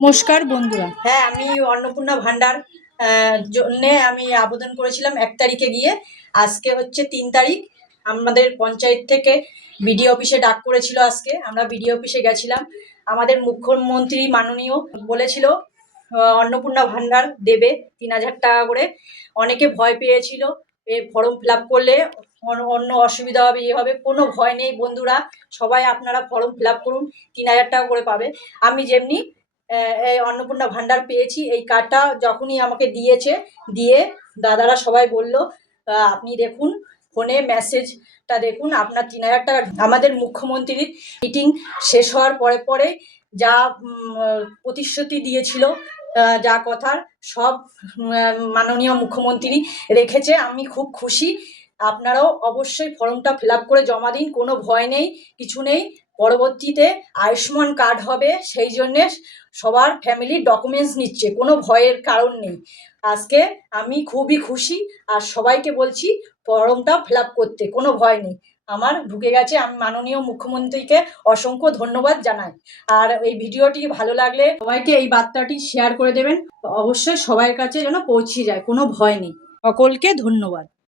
নমস্কার বন্ধুরা। হ্যাঁ, আমি অন্নপূর্ণা ভান্ডার জন্যে আমি আবেদন করেছিলাম 1 তারিখে গিয়ে। আজকে হচ্ছে 3 তারিখ। আমাদের পঞ্চায়েত থেকে বিডিও অফিসে ডাক করেছিল। আজকে আমরা বিডিও অফিসে গেছিলাম। আমাদের মুখ্যমন্ত্রী মাননীয় বলেছিল অন্নপূর্ণা ভান্ডার দেবে 3,000 টাকা করে। অনেকে ভয় পেয়েছিল ফর্ম ফিল আপ করলে অন্য অসুবিধা হবে, হবে। কোনো ভয় নেই বন্ধুরা, সবাই আপনারা ফর্ম ফিল আপ করুন, 3,000 টাকা করে পাবে। আমি যেমনি এই অন্নপূর্ণা ভান্ডার পেয়েছি, এই কার্ডটা যখনই আমাকে দিয়ে দাদারা সবাই বলল আপনি দেখুন ফোনে মেসেজটা দেখুন, আপনার 3,000 টাকা। আমাদের মুখ্যমন্ত্রীর মিটিং শেষ হওয়ার পরে যা প্রতিশ্রুতি দিয়েছিল, যা কথার সব মাননীয় মুখ্যমন্ত্রী রেখেছে। আমি খুব খুশি। আপনারাও অবশ্যই ফর্মটা ফিল আপ করে জমা দিন, কোনো ভয় নেই, কিছু নেই। পরবর্তীতে আয়ুষ্মান কার্ড হবে, সেই জন্যে সবার ফ্যামিলির ডকুমেন্টস নিচ্ছে, কোনো ভয়ের কারণ নেই। আজকে আমি খুবই খুশি, আর সবাইকে বলছি ফর্মটা ফিল আপ করতে, কোনো ভয় নেই। আমার ঢুকে গেছে। আমি মাননীয় মুখ্যমন্ত্রীকে অসংখ্য ধন্যবাদ জানাই। আর এই ভিডিওটি ভালো লাগলে সবাইকে এই বার্তাটি শেয়ার করে দেবেন, অবশ্যই সবার কাছে যেন পৌঁছে যায়, কোনো ভয় নেই। সকলকে ধন্যবাদ।